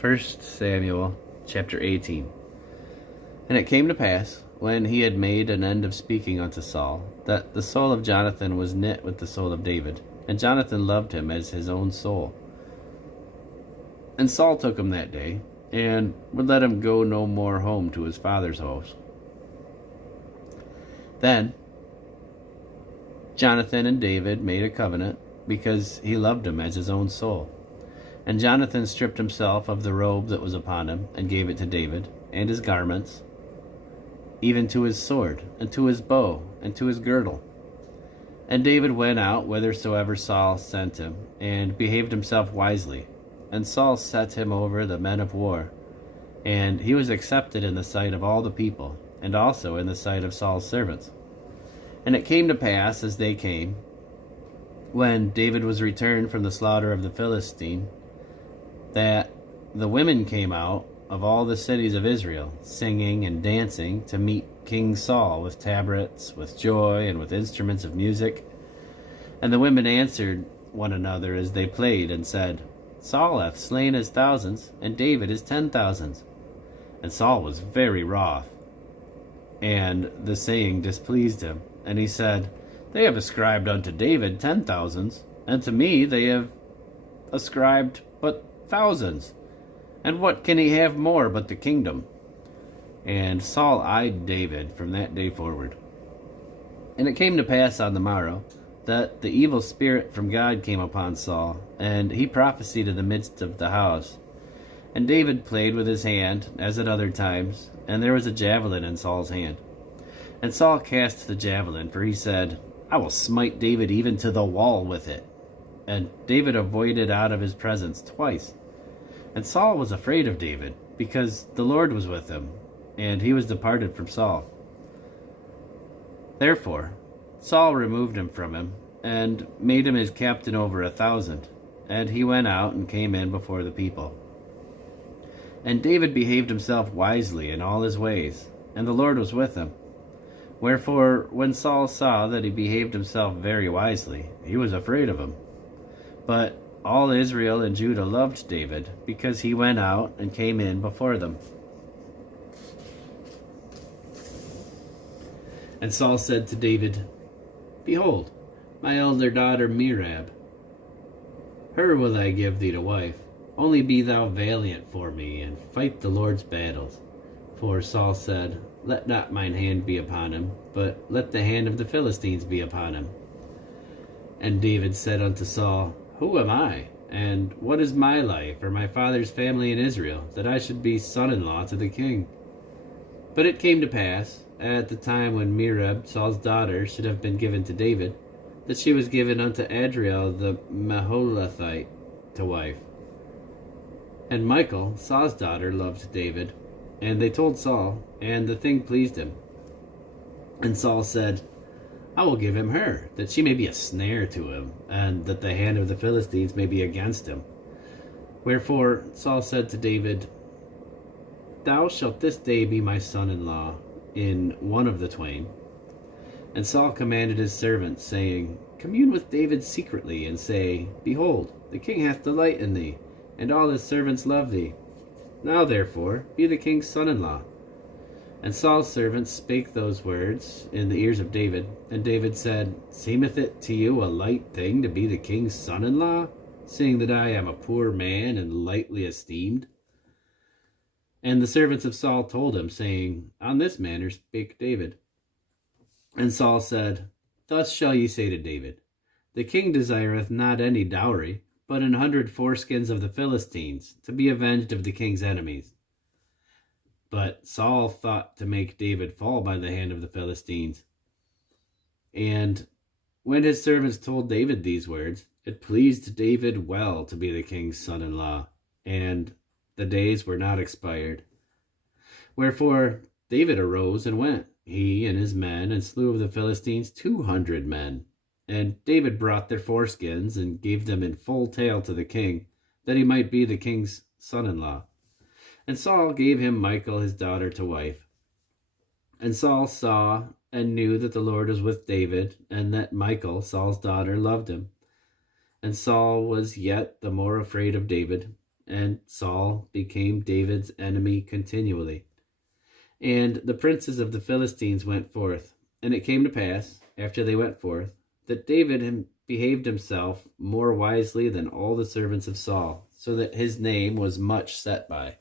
1 Samuel chapter 18. And it came to pass, when he had made an end of speaking unto Saul, that the soul of Jonathan was knit with the soul of David, and Jonathan loved him as his own soul. And Saul took him that day, and would let him go no more home to his father's house. Then Jonathan and David made a covenant, because he loved him as his own soul. And Jonathan stripped himself of the robe that was upon him, and gave it to David, and his garments, even to his sword, and to his bow, and to his girdle. And David went out whithersoever Saul sent him, and behaved himself wisely. And Saul set him over the men of war, and he was accepted in the sight of all the people, and also in the sight of Saul's servants. And it came to pass, as they came, when David was returned from the slaughter of the Philistine, that the women came out of all the cities of Israel, singing and dancing, to meet King Saul with tabrets, with joy, and with instruments of music. And the women answered one another as they played, and said, Saul hath slain his thousands, and David his 10,000s. And Saul was very wroth, and the saying displeased him. And he said, They have ascribed unto David 10,000s, and to me they have ascribed but thousands. And what can he have more but the kingdom? And Saul eyed David from that day forward. And it came to pass on the morrow, that the evil spirit from God came upon Saul, and he prophesied in the midst of the house. And David played with his hand, as at other times, and there was a javelin in Saul's hand. And Saul cast the javelin, for he said, I will smite David even to the wall with it. And David avoided out of his presence twice. And Saul was afraid of David, because the Lord was with him, and he was departed from Saul. Therefore Saul removed him from him, and made him his captain over 1,000. And he went out and came in before the people. And David behaved himself wisely in all his ways, and the Lord was with him. Wherefore, when Saul saw that he behaved himself very wisely, he was afraid of him. But all Israel and Judah loved David, because he went out and came in before them. And Saul said to David, Behold, my elder daughter Merab, her will I give thee to wife. Only be thou valiant for me, and fight the Lord's battles. For Saul said, Let not mine hand be upon him, but let the hand of the Philistines be upon him. And David said unto Saul, Who am I, and what is my life, or my father's family in Israel, that I should be son-in-law to the king? But it came to pass, at the time when Merab, Saul's daughter, should have been given to David, that she was given unto Adriel the Maholathite to wife. And Michal, Saul's daughter, loved David. And they told Saul, and the thing pleased him. And Saul said, I will give him her, that she may be a snare to him, and that the hand of the Philistines may be against him. Wherefore Saul said to David, Thou shalt this day be my son-in-law in one of the twain. And Saul commanded his servants, saying, Commune with David secretly, and say, Behold, the king hath delight in thee, and all his servants love thee. Now therefore be the king's son-in-law. And Saul's servants spake those words in the ears of David. And David said, Seemeth it to you a light thing to be the king's son-in-law, seeing that I am a poor man and lightly esteemed? And the servants of Saul told him, saying, On this manner spake David. And Saul said, Thus shall ye say to David, The king desireth not any dowry, but 100 foreskins of the Philistines, to be avenged of the king's enemies. But Saul thought to make David fall by the hand of the Philistines. And when his servants told David these words, it pleased David well to be the king's son-in-law, and the days were not expired. Wherefore David arose and went, he and his men, and slew of the Philistines 200 men. And David brought their foreskins, and gave them in full tale to the king, that he might be the king's son-in-law. And Saul gave him Michal his daughter to wife. And Saul saw and knew that the Lord was with David, and that Michal, Saul's daughter, loved him. And Saul was yet the more afraid of David, and Saul became David's enemy continually. And the princes of the Philistines went forth. And it came to pass, after they went forth, that David behaved himself more wisely than all the servants of Saul, so that his name was much set by.